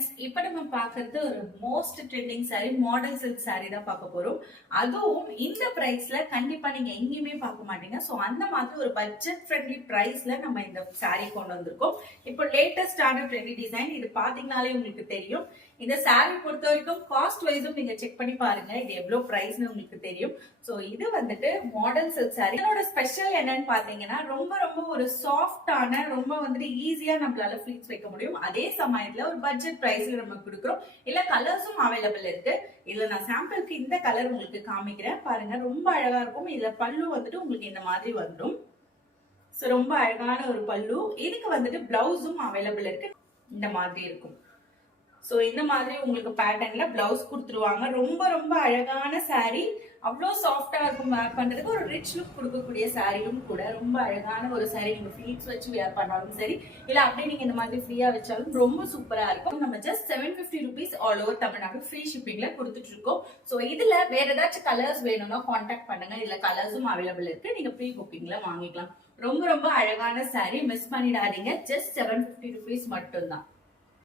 Friends, இப்போ நம்ம பார்க்கறது ஒரு most trending saree, model silk saree தான் பார்க்க போறோம். அதுவும் இந்த பிரைஸ்ல கண்டிப்பா நீங்க எங்கேயுமே பார்க்க மாட்டீங்க. ஸோ அந்த மாதிரி ஒரு பட்ஜெட் ஃப்ரெண்ட்லி பிரைஸ்ல நம்ம இந்த saree கொண்டு வந்திருக்கோம். இப்போ லேட்டஸ்டான ட்ரெண்டி டிசைன், இது பாத்தீங்கன்னாலே உங்களுக்கு தெரியும். இந்த saree பொறுத்த வரைக்கும் காஸ்ட் வைஸும் நீங்க செக் பண்ணி பாருங்க, இது எவ்வளவு பிரைஸ்னு உங்களுக்கு தெரியும். ஸோ இது வந்துட்டு மாடல் சில்க் saree. இதோட ஸ்பெஷல் என்னன்னு பாத்தீங்கன்னா, ரொம்ப ரொம்ப ஒரு சாஃப்டான, ரொம்ப வந்துட்டு ஈஸியா நம்மளால ஃபிளீட்ஸ் வைக்க முடியும். அதே சமயத்துல ஒரு பட்ஜெட் பிரைஸ்ல நம்ம கொடுக்குறோம். இல்ல கலர்ஸும் அவைலபிள் இருக்கு. இதுல நான் சாம்பிளுக்கு இந்த கலர் உங்களுக்கு காமிக்கிறேன் பாருங்க, ரொம்ப அழகா இருக்கும். இதுல பல்லு வந்துட்டு உங்களுக்கு இந்த மாதிரி வந்துடும். சோ ரொம்ப அழகான ஒரு பல்லு. இதுக்கு வந்துட்டு பிளவுஸும் அவைலபிள் இருக்கு. இந்த மாதிரி இருக்கும். சோ இந்த மாதிரி உங்களுக்கு பேட்டர்ன்ல பிளவுஸ் கொடுத்துருவாங்க. ரொம்ப ரொம்ப அழகான saree, அவ்வளோ சாஃப்டா இருக்கும். வேர் பண்றதுக்கு ஒரு ரிச் லுக் கொடுக்கக்கூடிய சாரியும் கூட. ரொம்ப அழகான ஒரு saree. நீங்க ஃபிளீட்ஸ் வச்சு வேர் பண்ணாலும் சரி, இல்ல அப்படியே நீங்க இந்த மாதிரி ஃப்ரீயா வச்சாலும் ரொம்ப சூப்பரா இருக்கும். நம்ம just 750 rupees all over Tamil Nadu free ஷிப்பிங்ல கொடுத்துட்டு இருக்கோம். சோ இதுல வேற ஏதாச்சும் கலர்ஸ் வேணும்னா கான்டாக்ட் பண்ணுங்க. இதுல கலர்ஸும் அவைலபிள் இருக்கு. நீங்க ப்ரீ புக்கிங்ல வாங்கிக்கலாம். ரொம்ப ரொம்ப அழகான saree, மிஸ் பண்ணிடாதீங்க. ஜஸ்ட் 750 rupees மட்டும்தான்.